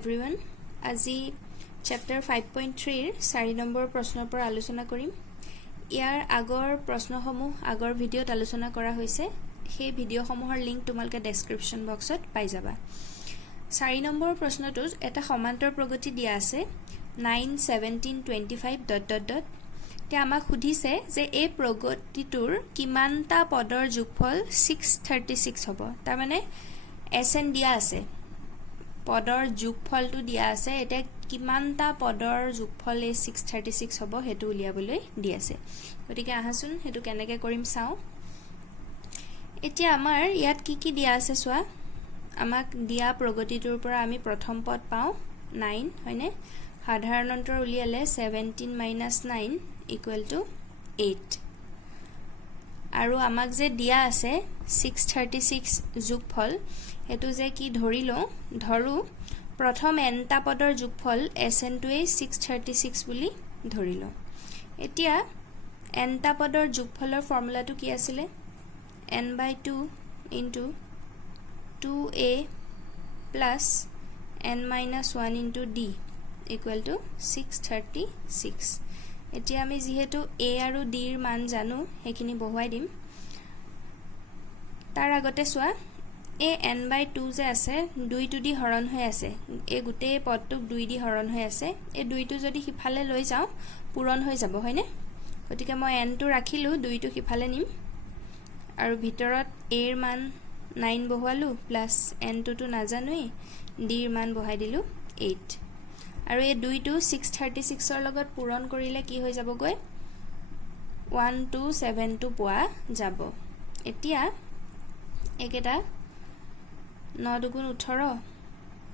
everyone. আজি chapter 5.3 ৰ 4 number প্ৰশ্নৰ পৰা আলোচনা কৰিম। ইয়াৰ আগৰ প্ৰশ্নসমূহ আগৰ ভিডিঅ'ত আলোচনা কৰা হৈছে। সেই ভিডিঅ'সমূহৰ লিংক তোমালোকে ডেসক্ৰিপচন বক্সত পাই যাবা। 4 নম্বৰ প্ৰশ্নটোত এটা সমান্তৰ প্ৰগতি দিয়া আছে 9 17 25 ... এতিয়া আমাক সুধিছে যে এই প্ৰগতিটোৰ কিমানটা পদৰ যোগফল 636 হ'ব। তাৰ মানে SN দিয়া আছে, পদৰ যোগফলটো দিয়া আছে। এটা কিমানটা পদৰ যোগফল এই 636 হ'ব হেতু উলিয়াবলৈ দি আছে। গতিকে আহাচোন হেতু কেনেকৈ কৰিম চাও। এতিয়া আমাৰ ইয়াত কি দিয়া আছে চোৱা। আমাক দিয়া প্ৰগতিটোৰ পৰা আমি প্ৰথম পদ পাও 9 হয়নে। সাধাৰণ অন্তৰ উলিয়ালে 17 - 9 = 8 আৰু আমাক যে দিয়া আছে 636 যোগফল হেতু যে কি ধৰো প্ৰথম nটা পদৰ যোগফল SN টোৱে 636 বুলি ধৰিলো। এতিয়া nটা পদৰ যোগফলৰ ফৰ্মুলাটো কি আছিলে n/2 * 2a plus n-1 * d = 636। এতিয়া আমি যেহেতু a আৰু d ৰ মান জানো হেখিনি বহুৱাই দিম। তাৰ আগতে চোৱা এই n/2 যে আছে 2 টু দি হৰণ হৈ আছে। এই গোটেই পদটোক 2 দি হৰণ হৈ আছে। এই 2 টো যদি সিফালে লৈ যাও পূৰণ হৈ যাব হয়নে। গতিকে মই n টো ৰাখিলো 2 টো সিফালে নিম আৰু ভিতৰত a ৰ মান 9 বহুৱালো প্লাস n টো নাজানোই d ৰ মান বহাই দিলো 8 আৰু এই 2 টো 636 ৰ লগত পূৰণ কৰিলে কি হৈ যাবগৈ 1272 পোৱা যাব। এতিয়া একেটা 9 × 2 = 18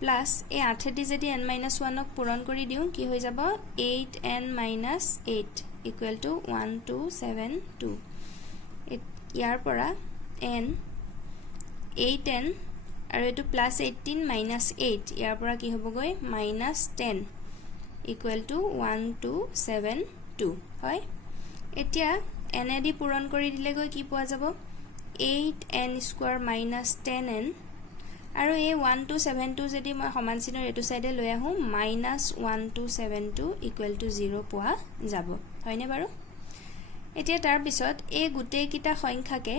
প্লাস এই 8 দি যদি n-1 ক পূৰণ কৰি দিও কি হৈ যাব 8n - 8 = 1272। ইয়াৰ পৰা n 8n আৰু এটো প্লাস 18 - 8 ইয়াৰ পৰা কি হ'বগৈ -10 = 1272 হয়। এতিয়া n দি পূৰণ কৰি দিলে গৈ কি পোৱা যাব 8n² - 10n আৰু এই 1272 যদি মই সমান চিনৰ এটো সাইডে লৈ আহো -1272 = 0 পোৱা যাব হয়নে বাৰু। এতিয়া তাৰ পিছত এই গোটেই কিটা সংখ্যাকে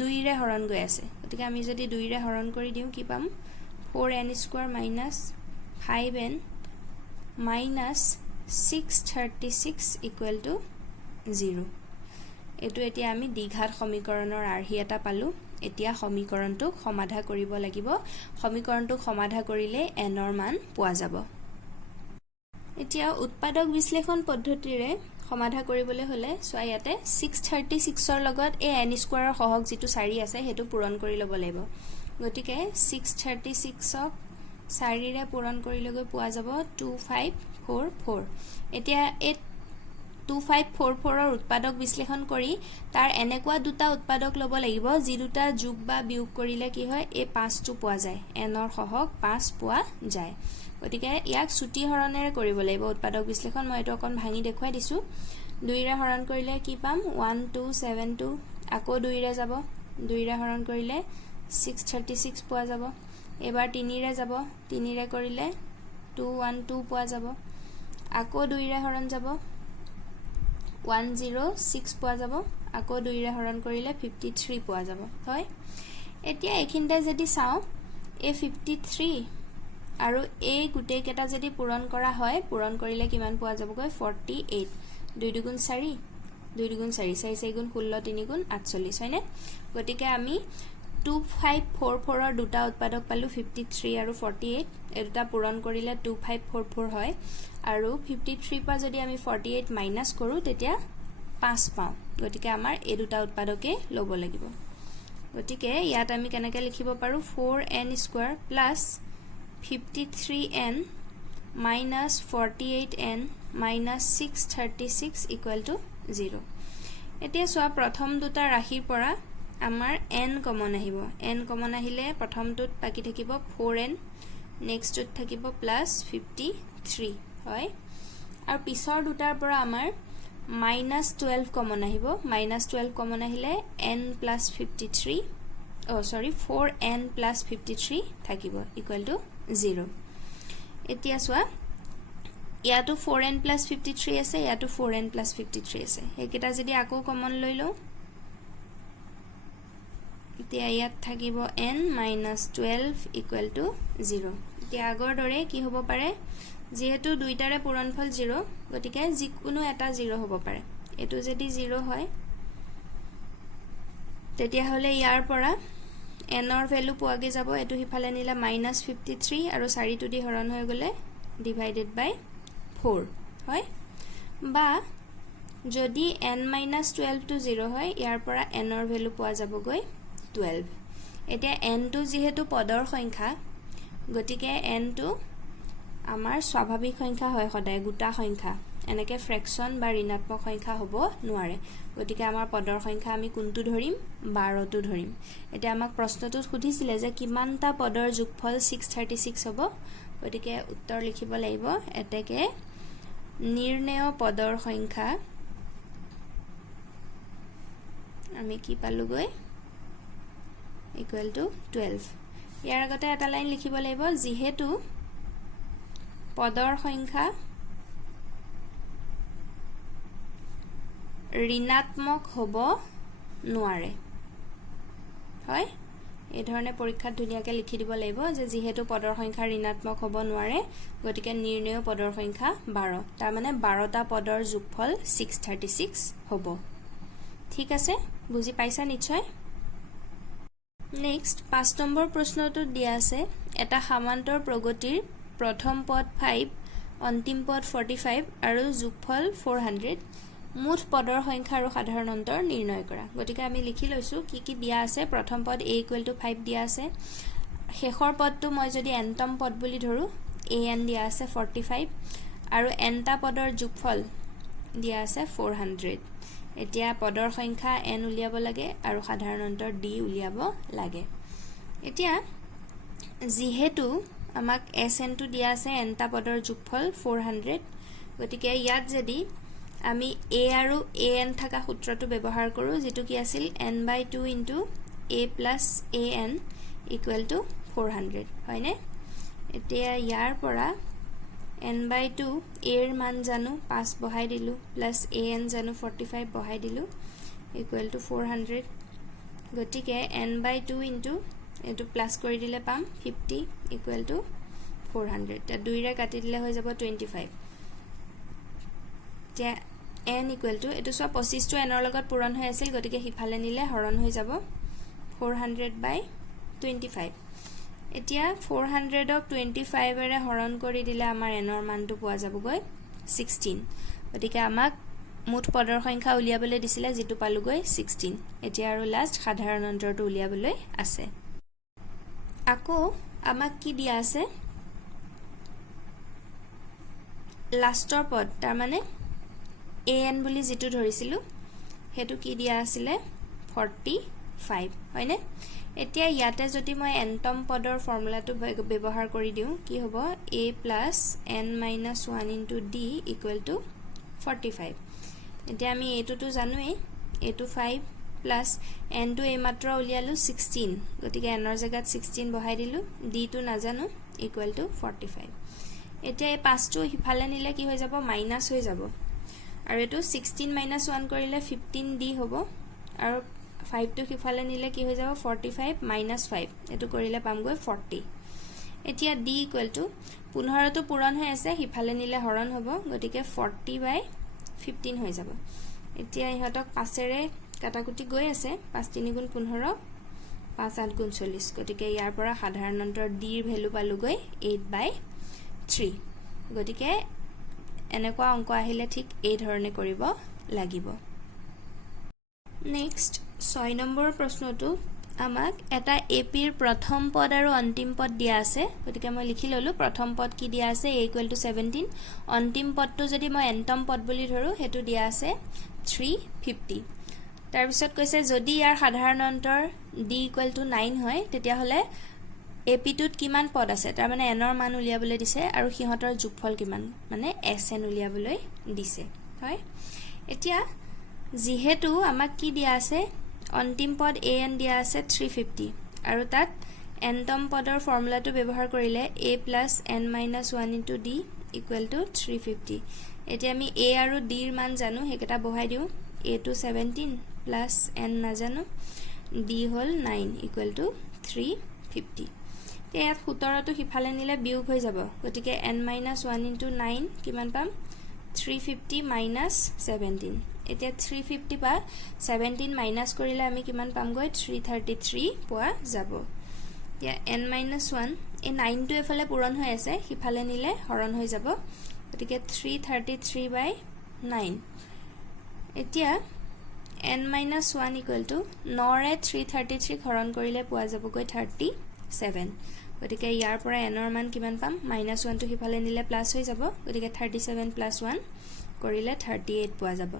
2 ৰে হৰণ গৈ আছে। গতিকে আমি যদি 2 ৰে হৰণ কৰি দিও কি পাম 4n² - 5n - 636 = 0। এটো এতিয়া আমি দ্বিঘাত সমীকৰণৰ আৰ্হি এটা পালো। এতিয়া সমীকৰণটোক সমাধা কৰিব লাগিব। সমীকৰণটোক সমাধা কৰিলে n ৰ মান পোৱা যাব। এতিয়া উৎপাদক বিশ্লেষণ পদ্ধতিৰে সমাধা কৰিবলৈ হলে সোয়া ইয়াতে 636 ৰ লগত এই n² ৰ সহগ যেটো 4 আছে হেতু পূৰণ কৰি লব লাগিব। গতিকে 636 ক 4 ৰে পূৰণ কৰিলে গৈ পোৱা যাব 2544। এতিয়া এই 2544 ৰ উৎপাদক বিশ্লেষণ কৰি তাৰ এনেকুৱা দুটা উৎপাদক লব লাগিব যি দুটা যোগ বা বিয়োগ কৰিলে কি হয় এই 5 টো পোৱা যায়। n ৰ সহগ 5 পোৱা যায়। গতিকে ইয়াক ছুটি হৰণেৰে কৰিব লাগিব উৎপাদক বিশ্লেষণ। মই এটো অকন ভাঙি দেখুৱাই দিছো। 2 ৰে হৰণ কৰিলে কি পাম 1272 আকৌ 2 ৰে যাব 2 ৰে হৰণ কৰিলে 636 পোৱা যাব। এবাৰ 3 ৰে যাব 3 ৰে কৰিলে 212 পোৱা যাব। আকৌ 2 ৰে হৰণ যাব 106 পোৱা যাব। আকৌ 2 ৰে হৰণ কৰিলে 53 পোৱা যাব হয়। এতিয়া এইখিনতে যদি চাও এই 53 আৰু এই গোটেই কেটা যদি পূৰণ কৰা হয় পূৰণ কৰিলে কিমান পোৱা যাবগৈ 48। 2 × 2 = 4 2 × 4 4 4 × 16 3 × 48 হয়নে। গতিকে আমি 2544 ৰ দুটা উৎপাদক পালো 53 আৰু 48। এই দুটা পূৰণ কৰিলে 2544 হয় আৰু 53 পা যদি আমি 48 মাইনাস কৰো তেতিয়া 5 পাও। গতিকে আমাৰ এই দুটা উৎপাদকে লব লাগিব। গতিকে ইয়াত আমি কেনেকৈ লিখিব পাৰো 4n² + 53n - 48n - 636 = 0। এতিয়া সোয়া প্ৰথম দুটা ৰাশিৰ পৰা আমাৰ n কমন আহিব। n কমন আহিলে প্ৰথমটোত বাকি থাকিব 4n নেক্সটটোত থাকিব +53 হয়। আৰু পিছৰ দুটাৰ পৰা আমাৰ -12 কমন আহিব। -12 কমন আহিলে n + 53 4n + 53 থাকিব = 0। এতিয়া চোৱা ইয়াতো 4n + 53 আছে, ইয়াতো 4n + 53 আছে। সেইকেইটা যদি আকৌ কমন লৈ লওঁ, এতিয়া ইয়াত থাকিব n - 12 = 0। এতিয়া আগৰ দৰে কি হ'ব পাৰে, যেহেতু দুইটাৰে পূৰণফল 0, গতিকে যিকোনো এটা 0 হ'ব পাৰে। এইটো যদি 0 হয়, তেতিয়াহ'লে ইয়াৰ পৰা nৰ ভেলু পোৱাগে যাব। এইটো সিফালে নিলে -53 আৰু 4টো দি হৰণ হৈ গ'লে /4 হয়। বা যদি n - 12টো 0 হয়, ইয়াৰ পৰা nৰ ভেলু পোৱা যাবগৈ 12। এতিয়া nটো যিহেতু পদৰ সংখ্যা, গতিকে nটো আমাৰ স্বাভাৱিক সংখ্যা হয়, সদায় গোটা সংখ্যা, এনেকৈ ফ্ৰেকশ্যন বা ঋণাত্মক সংখ্যা হ'ব নোৱাৰে। গতিকে আমাৰ পদৰ সংখ্যা আমি কোনটো ধৰিম, 12টো ধৰিম। এতিয়া আমাক প্ৰশ্নটোত সুধিছিলে যে কিমানটা পদৰ যোগফল 636 হ'ব। গতিকে উত্তৰ লিখিব লাগিব, এতেকে নিৰ্ণেয় পদৰ সংখ্যা আমি কি পালোগৈ, =12। ইয়াৰ আগতে এটা লাইন লিখিব লাগিব, যিহেতু পদৰ সংখ্যা ঋণাত্মক হ'ব নোৱাৰে হয়। এই ধৰণে পৰীক্ষাত ধুনীয়াকৈ লিখি দিব লাগিব যে যিহেতু পদৰ সংখ্যা ঋণাত্মক হ'ব নোৱাৰে, গতিকে নিৰ্ণেয় পদৰ সংখ্যা 12। তাৰমানে 12টা পদৰ যোগফল 636 হ'ব। ঠিক আছে, বুজি পাইছা নিশ্চয়। নেক্সট 5 নম্বৰ প্ৰশ্নটোত দিয়া আছে, এটা সামান্তৰ প্ৰগতিৰ প্ৰথম পদ 5, অন্তিম পদ 45 আৰু যোগফল 400, মুঠ পদৰ সংখ্যা আৰু সাধাৰণ অন্তৰ নিৰ্ণয় কৰা। গতিকে আমি লিখি লৈছোঁ কি কি দিয়া আছে। প্ৰথম পদ a = 5 দিয়া আছে। শেষৰ পদটো মই যদি nতম পদ বুলি ধৰোঁ, an দিয়া আছে 45 আৰু nটা পদৰ যোগফল দিয়া আছে 400। এতিয়া পদৰ সংখ্যা n উলিয়াব লাগে আৰু সাধাৰণ অন্তৰ d উলিয়াব লাগে। এতিয়া যিহেতু আমাক snটো দিয়া আছে nটা পদৰ যোগফল 400, গতিকে ইয়াত যদি আমি a আৰু an থকা সূত্ৰটো ব্যৱহাৰ কৰোঁ, যিটো কি আছিল n/2 × a + an = 400 হয়নে। এতিয়া ইয়াৰ পৰা n/2 aৰ মান জানো 5 বহাই দিলোঁ, +an জানো 45 বহাই দিলোঁ, = 400। গতিকে n/2 × এইটো প্লাছ কৰি দিলে পাম 50 = 400। এতিয়া 2ৰে কাটি দিলে হৈ যাব 25। এতিয়া n = এইটো চোৱা 25টো nৰ লগত পূৰণ হৈ আছিল, গতিকে সিফালে নিলে হৰণ হৈ যাব 400/25। এতিয়া 400ক 25ৰে হৰণ কৰি দিলে আমাৰ nৰ মানটো পোৱা যাবগৈ 16। গতিকে আমাক মুঠ পদৰ সংখ্যা উলিয়াবলৈ দিছিলে, যিটো পালোগৈ 16। এতিয়া আৰু লাষ্ট সাধাৰণ অন্তৰটো উলিয়াবলৈ আছে। আকৌ আমাক কি দিয়া আছে, লাষ্টৰ পদ, তাৰমানে an বুলি যিটো ধৰিছিলোঁ সেইটো কি দিয়া আছিলে 45 হয়নে। এতিয়া ইয়াতে যদি মই nতম পদৰ ফৰ্মুলাটো ব্যৱহাৰ কৰি দিওঁ, কি হ'ব a + n - 1 × d = 45। এতিয়া আমি এইটোতো জানোৱেই, এইটো 5 প্লাছ nটো এইমাত্ৰ উলিয়ালোঁ 16, গতিকে nৰ জেগাত 16 বহাই দিলোঁ, dটো নাজানো = 45। এতিয়া এই 5টো সিফালে নিলে কি হৈ যাব, মাইনাছ হৈ যাব, আৰু এইটো 16 - 1 কৰিলে 15d হ'ব, আৰু 5টো সিফালে নিলে কি হৈ যাব 45 - 5, এইটো কৰিলে পামগৈ 40। এতিয়া d = 15টো পূৰণ হৈ আছে, সিফালে নিলে হৰণ হ'ব, গতিকে 40/15 হৈ যাব। এতিয়া ইহঁতক 5ৰে কাটাকুটি গৈ আছে, 5 × 3 = 15, 5 × 8 = 40, গতিকে ইয়াৰ পৰা সাধাৰণ অন্তৰ d ৰ ভেলু পালোগৈ 8/3। গতিকে এনেকুৱা অংক আহিলে ঠিক এই ধৰণে কৰিব লাগিব। নেক্সট 6 নম্বৰ প্ৰশ্নটো আমাক এটা এপিৰ প্ৰথম পদ আৰু অন্তিম পদ দিয়া আছে। গতিকে মই লিখি ল'লোঁ, প্ৰথম পদ কি দিয়া আছে a = 17, অন্তিম পদটো যদি মই nতম পদ বুলি ধৰোঁ সেইটো দিয়া আছে 350। তাৰপিছত কৈছে যদি ইয়াৰ সাধাৰণ অন্তৰ d = 9 হয়, তেতিয়াহ'লে এপিটোত কিমান পদ আছে, তাৰমানে nৰ মান উলিয়াবলৈ দিছে আৰু সিহঁতৰ যোগফল কিমান, মানে sn উলিয়াবলৈ দিছে হয়। এতিয়া যিহেতু আমাক কি দিয়া আছে, অন্তিম পদ an দিয়া আছে 350 আৰু তাত nতম পদৰ ফৰ্মুলাটো ব্যৱহাৰ কৰিলে a plus n minus 1 into d equal to 350 এতিয়া আমি a আৰু d ৰ মান জানো হেকেটা বহাই দিও a to 17 plus n নাজানো d হল 9 equal to 350 ইয়াত 17 টো হিফালে নিলে বিয়োগ হৈ যাব গতিকে n minus 1 into 9 কিমান পাম 350 minus 17 এতিয়া 350 পা 17 মাইনাস কৰিলে আমি কিমান পাম গৈ 333 পোৱা যাব এতিয়া n minus 1 এই 9 টো এফালে পূৰণ হৈ আছে হিফালে নিলে হৰণ হৈ যাব গতিকে 333 by 9 এতিয়া n minus 1 equal to 9 ৰে 333 হৰণ কৰিলে পোৱা যাব গৈ 37 গতিকে ইয়াৰ পৰা n ৰ মান কিমান পাম -1 টো হিফালে নিলে প্লাস হৈ যাব গতিকে 37 plus 1 কৰিলে 38 পোৱা যাব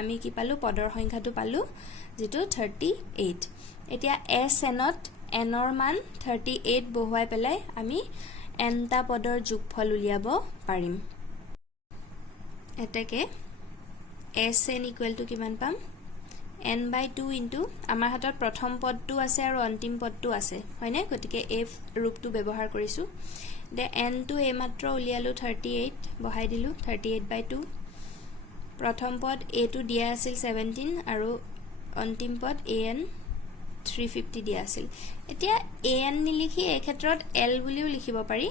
আমি কি পালো পদৰ সংখ্যাটো পালো যেটো 38 এতিয়া s n ত n ৰ মান 38 বহুৱাই পেলাই আমি n টা পদৰ যোগফল উলিয়াব পাৰিম এটাকে sn equal to কিমান পাম n by 2 into আমাৰ হাতত প্ৰথম পদটো আছে আৰু অন্তিম পদটো আছে হয়নে গতিকে f ৰূপটো ব্যৱহাৰ কৰিছো দে n টো এই মাত্ৰ উলিয়ালো 38 বহাই দিলো 38 by 2 প্ৰথম পদ a টো দিয়া আছিল 17 আৰু অন্তিম পদ an 350 দিয়া আছিল এতিয়া an নিলিখি এই ক্ষেত্ৰত l বুলিও লিখিব পাৰি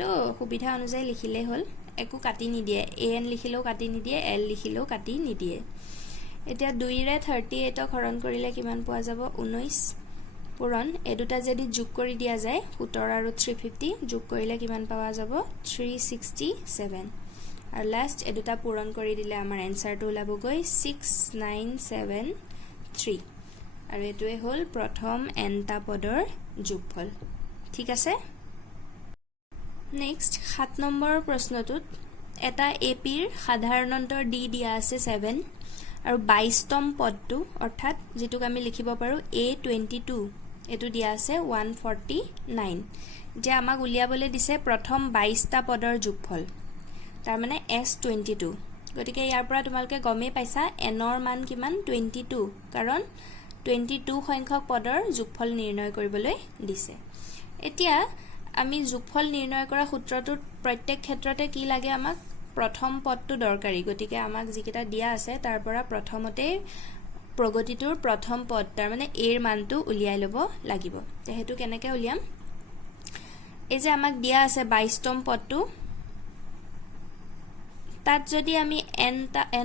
তো সুবিধা অনুযায়ী লিখিলে হল একো কাটি নিদিয়ে an লিখিলেও কাটি নিদিয়ে l লিখিলেও কাটি নিদিয়ে এতিয়া 2 ৰে 38 ক হৰণ কৰিলে কিমান পোৱা যাব 19 পূৰণ এই দুটা যদি যোগ কৰি দিয়া যায় 17 আৰু 350 যোগ কৰিলে কিমান পাওয়া যাব 367 আৰু লাষ্ট এই দুটা পূৰণ কৰি দিলে আমাৰ এনসাৰটো ওলাব গৈ 6973 আৰু এটোৱে হল প্ৰথম n টা পদৰ যোগফল ঠিক আছে নেক্সট 7 নম্বৰ প্ৰশ্নটোত এটা এপিৰ সাধাৰণন্তৰ d দিয়া আছে 7 আৰু 22তম পদটো অৰ্থাৎ যেটুক আমি লিখিব পাৰো a22 এটো দিয়া আছে 149 যে আমাক উলিয়াবলে দিছে প্ৰথম 22টা পদৰ যোগফল তাৰ মানে s22 গতিকে ইয়াৰ পৰা তোমালকে গমে পাইছা n ৰ মান কিমান 22 কাৰণ 22 সংখ্যক পদৰ যোগফল নিৰ্ণয় কৰিবলৈ দিছে এতিয়া আমি যোগফল নিৰ্ণয় কৰা সূত্ৰটোত প্ৰত্যেক ক্ষেত্ৰতে কি লাগে আমাক প্ৰথম পদটো দৰকাৰী গতিকে আমাক যিকেটা দিয়া আছে তাৰ পৰা প্ৰথমতে প্ৰগতিটোৰ প্ৰথম পদ তাৰ মানে a ৰ মানটো উলিয়াই লব লাগিব তে হেতু কেনেকৈ উলিয়াম এই যে আমাক দিয়া আছে 22তম পদটো তাত যদি আমি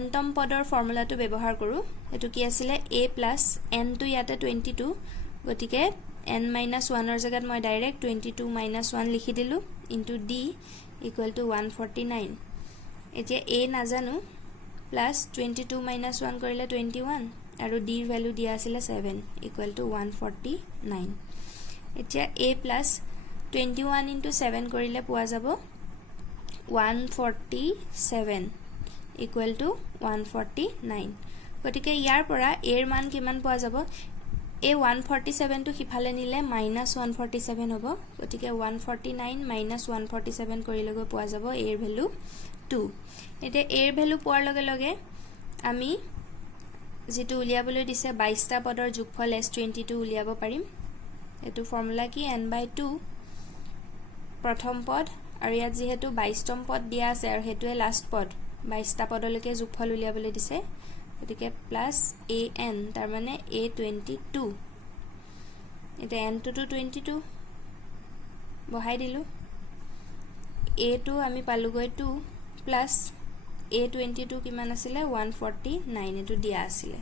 nতম পদৰ ফৰ্মুলাটো ব্যৱহাৰ কৰো এটো কি আছিল a plus n টো ইয়াতে 22 গতিকে n minus 1 ৰ জাগাত মই ডাইৰেক্ট 22 minus 1 লিখি দিলো into d equal to 149 এতিয়া a নাজানো plus 22 minus 1 কৰিলে 21 আৰু d ৰ ভ্যালু দিয়া আছিল 7 equal to 149 এতিয়া a plus 21 into 7 কৰিলে পোৱা যাব 147 equal to 149 গতিকে ইয়াৰ পৰা a ৰ মান কিমান পোৱা যাব a 147 টো হিফালে নিলে -147 হ'ব গতিকে 149 147 কৰিলে গৈ পোৱা যাব a ৰ ভ্যালু 2 এতিয়া a ৰ ভ্যালু পোৱাৰ লগে লগে আমি যেটো উলিয়াবলৈ দিছে 22টা পদৰ যোগফল s22 উলিয়াব পাৰিম এটো ফৰ্মুলা কি n by 2 প্ৰথম পদ আৰু ইয়াত যেহেতু 22তম পদ দিয়া আছে আৰু হেতুৱে লাষ্ট পদ 22টা পদলৈকে যোগফল উলিয়াবলৈ দিছে গতিকে প্লাস an তাৰ মানে a22 এটা n টো 22 বহাই দিলো a টো আমি পালো গৈ 2 প্লাস a22 কিমান আছিল 149 এটো দিয়া আছিল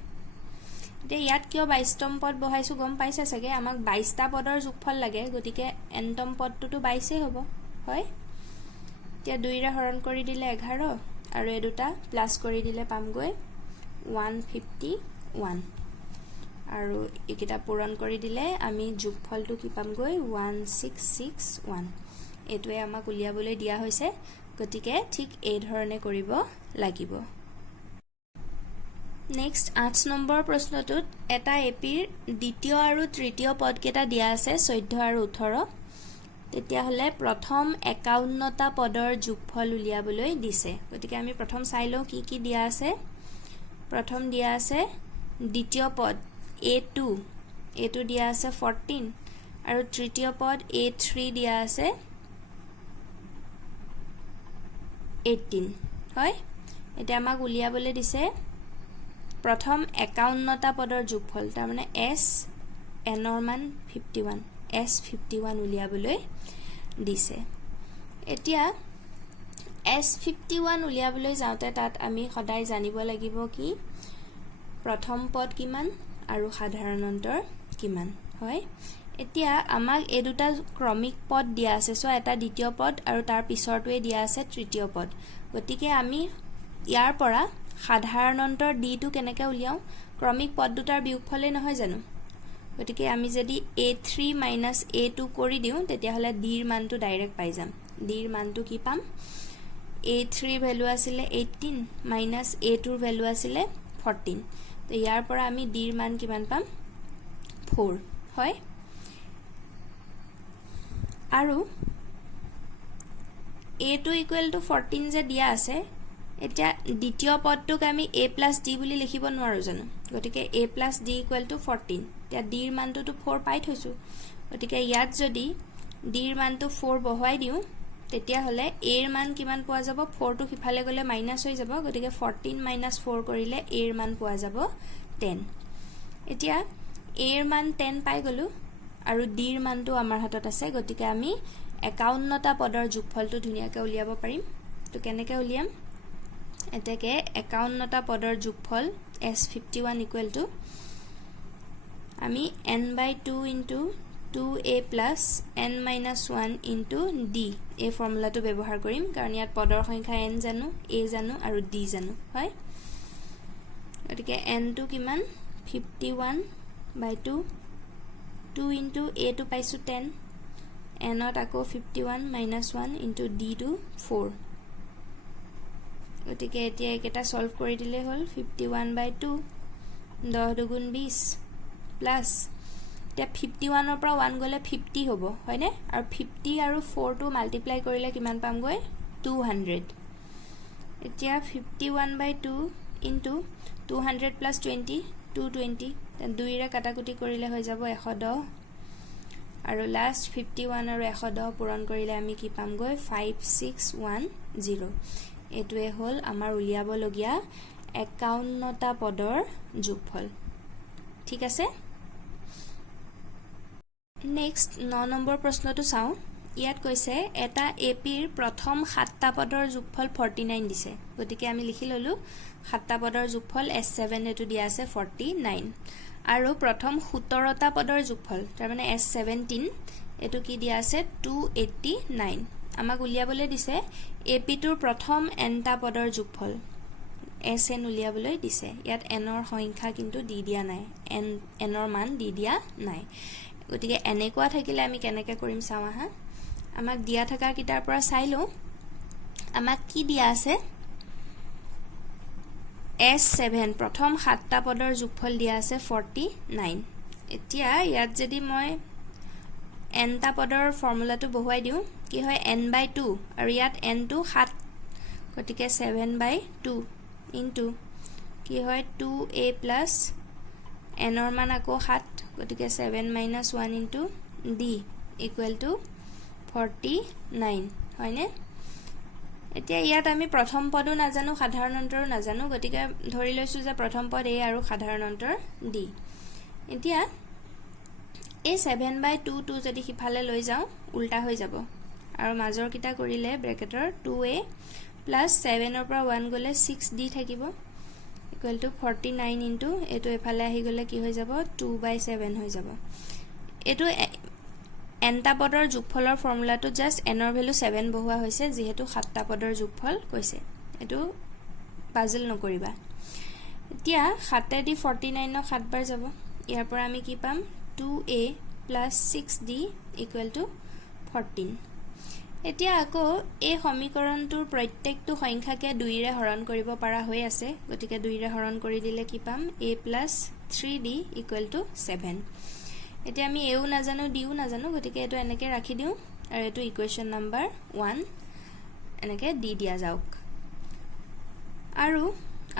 তে ইয়াত কিয় 22তম পদ বহাইছো গম পাইছা সগে আমাক 22টা পদৰ যোগফল লাগে গতিকে nতম পদটো 22 হ'ব হয় তে 2 ৰে হৰণ কৰি দিলে 11 আৰু এ দুটা প্লাস কৰি দিলে পাম গৈ 151 আৰু একিটা পূৰণ কৰি দিলে আমি যোগফলটো কি পাম গৈ 1661 এটোৱে আমাক উলিয়াবলৈ দিয়া হৈছে গতিকে ঠিক এই ধৰণে কৰিব লাগিব নেক্সট 8 নম্বৰ প্ৰশ্নটোত এটা এপিৰ দ্বিতীয় আৰু তৃতীয় পদ কেটা দিয়া আছে 14 আৰু 18 তেতিয়া হলে প্ৰথম 51টা পদৰ যোগফল উলিয়াবলৈ দিছে গতিকে আমি প্ৰথম চাইলো কি কি দিয়া আছে প্ৰথম দিয়া আছে দ্বিতীয় পদ a2 দিয়া আছে 14 আৰু তৃতীয় পদ a3 দিয়া আছে 18 হয় এটা আমাক উলিয়াবলৈ দিছে প্ৰথম 51টা পদৰ যোগফল তাৰ মানে s n ৰ মান 51 s51 উলিয়াবলৈ দিছে এতিয়া s51 উলিয়াবলৈ যাওঁতে তাত আমি সদায় জানিব লাগিব কি প্ৰথম পদ কিমান আৰু সাধাৰণ অন্তৰ কিমান হয় এতিয়া আমাক এই দুটা ক্ৰমিক পদ দিয়া আছে সো এটা দ্বিতীয় পদ আৰু তাৰ পিছৰটোৱে দিয়া আছে তৃতীয় পদ গতিকে আমি ইয়াৰ পৰা সাধাৰণ অন্তৰ d টো কেনেকৈ উলিয়াও ক্ৰমিক পদ দুটাৰ বিয়োগফলে নহয় জানো গতিকে আমি যদি a3 - a2 কৰি দিও তেতিয়া হলে d ৰ মানটো ডাইৰেক্ট পাই যাম d ৰ মানটো কি পাম a3 ভ্যালু আছিলে 18 - a2 ৰ ভ্যালু আছিলে 14 তো ইয়াৰ পৰা আমি d ৰ মান কিমান পাম 4 হয় আৰু a2 = 14 যে দিয়া আছে এতিয়া দ্বিতীয় পদটোক আমি a + d বুলি লিখিব নোৱাৰো জানো গতিকে a + d = 14 এতিয়া d ৰ মানটো 4 পাই থৈছো গতিকে ইয়াত যদি d ৰ মানটো 4 বহাই দিও তেতিয়া হলে a ৰ মান কিমান পোৱা যাব 4 টো হিফালে গলে মাইনাস হৈ যাব গতিকে 14 - 4 কৰিলে a ৰ মান পোৱা যাব 10 এতিয়া a ৰ মান 10 পাই গলো আৰু d ৰ মানটো আমাৰ হাতত আছে গতিকে আমি 51টা পদৰ যোগফলটো ধুনিয়াকৈ উলিয়াব পাৰিম তো কেনেকৈ উলিয়াম এতেকে 51টা পদৰ যোগফল s51 = আমি n/2 * 2a + n - 1 * d এই ফৰ্মুলাটো ব্যৱহাৰ কৰিম কাৰণ ইয়াত পদৰ সংখ্যা n জানো a জানো আৰু d জানো হয় গতিকে n টো কিমান 51/2 2 * a টো পাইছো 10 n ত আকৌ 51 - 1 * d টো 4 গতিকে এতিয়া এটা সলভ কৰি দিলে হল 51/2 10 দুগুণ 20 প্লাস এতিয়া 51 ৰ পৰা 1 গলে 50 হ'ব হয়নে আৰু 50 আৰু 4 টো মাল্টিপ্লাই কৰিলে কিমান পাম গৈ 200 এতিয়া 51/2 * 200 + 20 220 2 ৰে কাটাকুটি কৰিলে হৈ যাব 110 আৰু লাষ্ট 51 আৰু 110 পূৰণ কৰিলে আমি কি পাম গৈ 5610 এটোৱে হল আমাৰ উলিয়াব লগিয়া 51টা পদৰ যোগফল ঠিক আছে নেক্সট 9 নম্বৰ প্ৰশ্নটো চাও ইয়াত কৈছে এটা এপি ৰ প্ৰথম 7টা পদৰ যোগফল 49 দিছে গতিকে আমি লিখি ললো 7টা পদৰ যোগফল s7 এটো দিয়া আছে 49 আৰু প্ৰথম 17টা পদৰ যোগফল তাৰ মানে s17 এটো কি দিয়া আছে 289 আমাক উলিয়াবলৈ দিছে এপি টোৰ প্ৰথম nটা পদৰ যোগফল sn উলিয়াবলৈ দিছে ইয়াত n ৰ সংখ্যা কিন্তু দি দিয়া নাই n ৰ মান দি দিয়া নাই গতিকে এনেকুৱা থাকিলে আমি কেনেকৈ কৰিম চাও আহা আমাক দিয়া থকা কিটাৰ পৰা চাই লও আমাক কি দিয়া আছে s7 প্ৰথম 7টা পদৰ যোগফল দিয়া আছে 49 এতিয়া ইয়াত যদি মই nটা পদৰ ফৰ্মুলাটো বহুৱাই দিও কি হয় n/2 আৰু ইয়াত n টো 7 গতিকে 7/2 ইনটু কি হয় 2a + n ৰ মান আকৌ 7 গতিকে 7 - 1 * d = 49 হয়নে এতিয়া ইয়াত আমি প্ৰথম পদও নাজানো সাধাৰণ অন্তৰো নাজানো গতিকে ধৰি লৈছো যে প্ৰথম পদ a আৰু সাধাৰণ অন্তৰ d এতিয়া এই 7/2 টো যদি হিফালে লৈ যাও উল্টা হৈ যাব আৰু মাজৰ কিটা কৰিলে ব্ৰেকেটৰ 2a + 7 ৰ পৰা 1 গলে 6d থাকিব = 49 * এটো এফালে আহি গলে কি হৈ যাব 2/7 হৈ যাব এটো nটা পদৰ যোগফলৰ ফৰ্মুলাটো জাস্ট n ৰ ভ্যালু 7 বহুৱা হৈছে যেহেতু 7টা পদৰ যোগফল কৈছে এটো পাজল নকৰিবা এতিয়া 7 দি 49 ক 7 বাৰ যাব ইয়াৰ পৰা আমি কি পাম 2a + 6d = 14 এতিয়া আকৌ এই সমীকৰণটোৰ প্ৰত্যেকটো সংখ্যাকে 2 ৰে হৰণ কৰিব পৰা হৈ আছে গতিকে 2 ৰে হৰণ কৰি দিলে কি পাম a + 3d = 7 এতিয়া আমি এও নাজানো দিও নাজানো গতিকে এটো এনেকে ৰাখি দিও আৰু এটো ইকুৱেশ্যন নাম্বাৰ 1 এনেকে দি দিয়া যাওক আৰু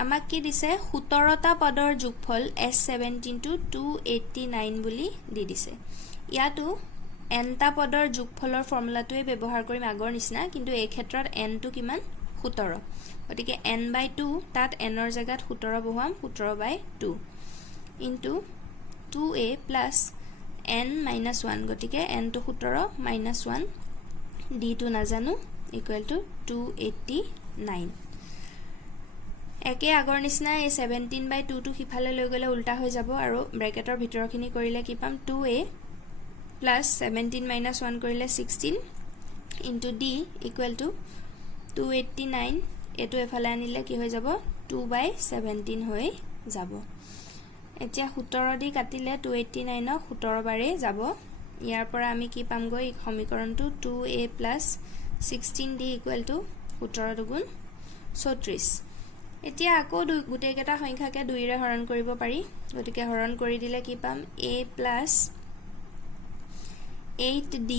আমাক কি দিছে 17টা পদৰ যোগফল s17 * 289 বুলি দি দিছে ইয়াতো এনটা পদৰ যোগফলৰ ফৰ্মুলাটোৱে ব্যৱহাৰ কৰিম আগৰ নিচিনা কিন্তু এই ক্ষেত্ৰত n টো কিমান 17 গতিকে n/2 তাত n ৰ জাগাত 17 বহুৱাম 17/2 ইনটু 2a প্লাস n - 1 গতিকে n টো 17 - 1 d টো নাজানো ইকুৱেল টু 289 একে আগৰ নিচিনা এই 17/2 টো হিফালে লৈ গলে উল্টা হৈ যাব আৰু ব্ৰেকেটৰ ভিতৰখিনি কৰিলে কি পাম 2a plus 17 minus 1 কৰিলে 16 into d equal to 289 এটো এফালে আনিলে কি হৈ যাব 2/17 হৈ যাব এতিয়া 17 দি কাটিলে 289 ক 17 বাৰে যাব ইয়াৰ পৰা আমি কি পাম গৈ সমীকৰণটো 2a plus 16d equal to 17 দুগুণ 34 এতিয়া আকৌ গুটেই কেটা সংখ্যাকে 2 ৰে হৰণ কৰিব পাৰি গতিকে হৰণ কৰি দিলে কি পাম a plus 8d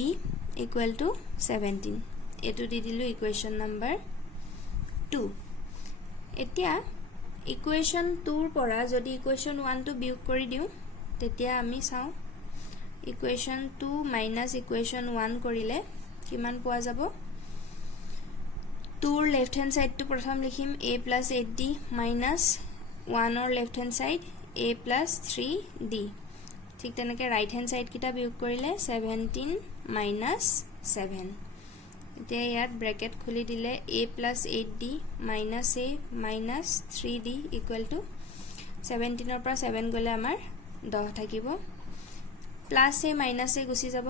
equal to 17 এটো দি দিলু ইকুৱেশ্যন নম্বৰ 2 এতিয়া ইকুৱেশ্যন 2 ৰ পৰা যদি ইকুৱেশ্যন 1 টো বিয়োগ কৰি দিও তেতিয়া আমি চাও ইকুৱেশ্যন 2 মাইনাস ইকুৱেশ্যন 1 কৰিলে কিমান পোৱা যাব 2 ৰ লেফট হ্যান্ড সাইড টো প্ৰথম লিখিম a plus 8d minus 1 ৰ left hand side a plus 3d ঠিক তেনেকে ৰাইট হ্যান্ড সাইড কিটা বিয়োগ কৰিলে 17 minus 7 এতিয়া ইয়াত ব্ৰেকেট খুলি দিলে a plus 8d minus a minus 3d equal to 17 ৰ পৰা 7 গলে আমাৰ 10 থাকিব plus a minus a গুছি যাব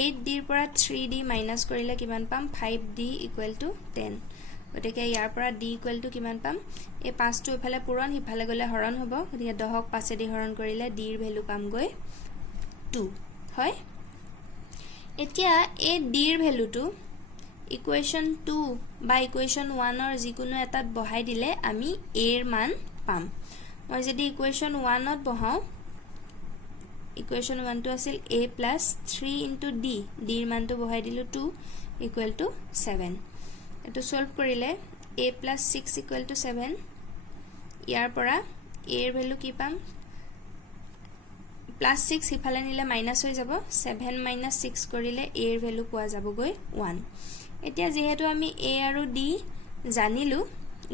8d ৰ পৰা 3d minus কৰিলে কিমান পাম 5d equal to 10 গতিকে ইয়াৰ পৰা d equal to কিমান পাম এই 5 টো এফালে পূৰণ হিফালে গলে হৰণ হ'ব গতিকে 10ক 5 দি হৰণ কৰিলে d ৰ ভ্যালু পাম গৈ 2 হয় এতিয়া এই d ৰ ভ্যালুটো ইকুৱেশ্যন 2 বা ইকুৱেশ্যন 1 ৰ যিকোনো এটাত বহাই দিলে আমি a ৰ মান পাম মই যদি ইকুৱেশ্যন 1 ত বহাও ইকুৱেশ্যন 1 টো আছিল a plus 3 into d d ৰ মানটো বহাই দিলু 2 equal to 7 এটো সলভ কৰিলে a plus 6 equal to 7 ইয়াৰ পৰা a ৰ ভ্যালু কি পাম plus 6 হিফালে নিলে মাইনাস হৈ যাব 7 minus 6 কৰিলে a ৰ ভ্যালু পোৱা যাব গৈ 1 এতিয়া যেহেতু আমি a আৰু d জানিলু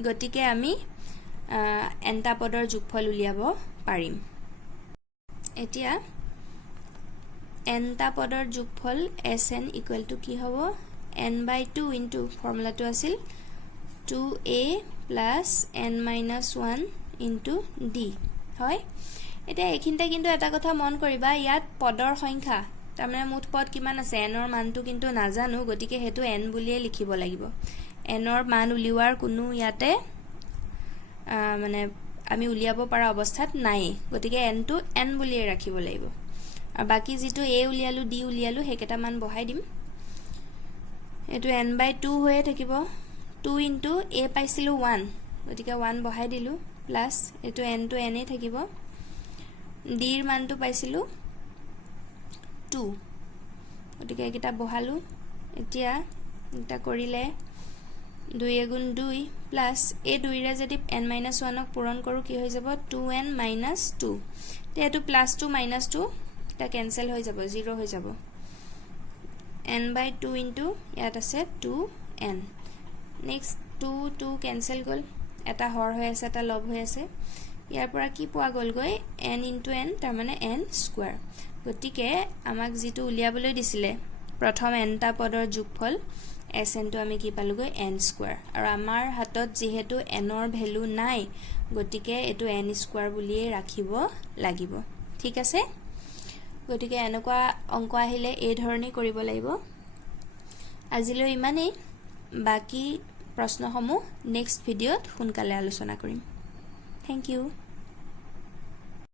গতিকে আমি এনটা পদৰ যোগফল উলিয়াব পাৰিম এতিয়া এনটা পদৰ যোগফল sn equal to কি হ'ব n/2 into ফৰ্মুলাটো আছিল 2a plus n minus 1 into d হয় এতিয়া এখিনতে কিন্তু এটা কথা মন কৰিবা ইয়াত পদৰ সংখ্যা তাৰমানে মুঠ পদ কিমান আছে n ৰ মানটো কিন্তু নাজানো গতিকে হেতু n বুলিয়ে লিখিব লাগিব n ৰ মান উলিওৱাৰ কোনো ইয়াতে মানে আমি উলিয়াব পাৰা অৱস্থাত নাই গতিকে n টো n বুলিয়ে ৰাখিব লাগিব আৰু বাকি যেটো a উলিয়ালু d উলিয়ালু হেকেটা মান বহাই দিম এটো n/2 হৈ থাকিব 2 into a পাইছিলু 1 গতিকে 1 বহাই দিলু প্লাস এটো n টো n এ থাকিব d ৰ মানটো পাইছিলু 2 গতিকে এটা বহালু এতিয়া এটা কৰিলে 2 গুণ 2 প্লাস এ 2 ৰে যদি n - 1 ক পূৰণ কৰো কি হৈ যাব 2n - 2 তে এটো প্লাস 2 মাইনাস 2 এটা ক্যান্সেল হৈ যাব 0 হৈ যাব n/2 into ইয়াত আছে 2n নেক্সট 2 2 ক্যান্সেল গল এটা হৰ হৈ আছে এটা লব হৈ আছে ইয়াৰ পৰা কি পোৱা গল গৈ n into n তাৰ মানে n স্কয়াৰ গতিকে আমাক যেটো উলিয়াবলৈ দিছিলে প্ৰথম nটা পদৰ যোগফল sn টো আমি কি পালো গৈ n স্কয়াৰ আৰু আমাৰ হাতত যেহেতু n ৰ ভ্যালু নাই গতিকে এটো n স্কয়াৰ বুলিয়ে ৰাখিব লাগিব ঠিক আছে গতিকে এনেকুৱা অংক আহিলে এই ধৰণে কৰিব লাগিব আজিলৈ ইমানেই বাকি প্ৰশ্নসমূহ নেক্সট ভিডিঅত সোনকালে আলোচনা কৰিম থ্যাংক ইউ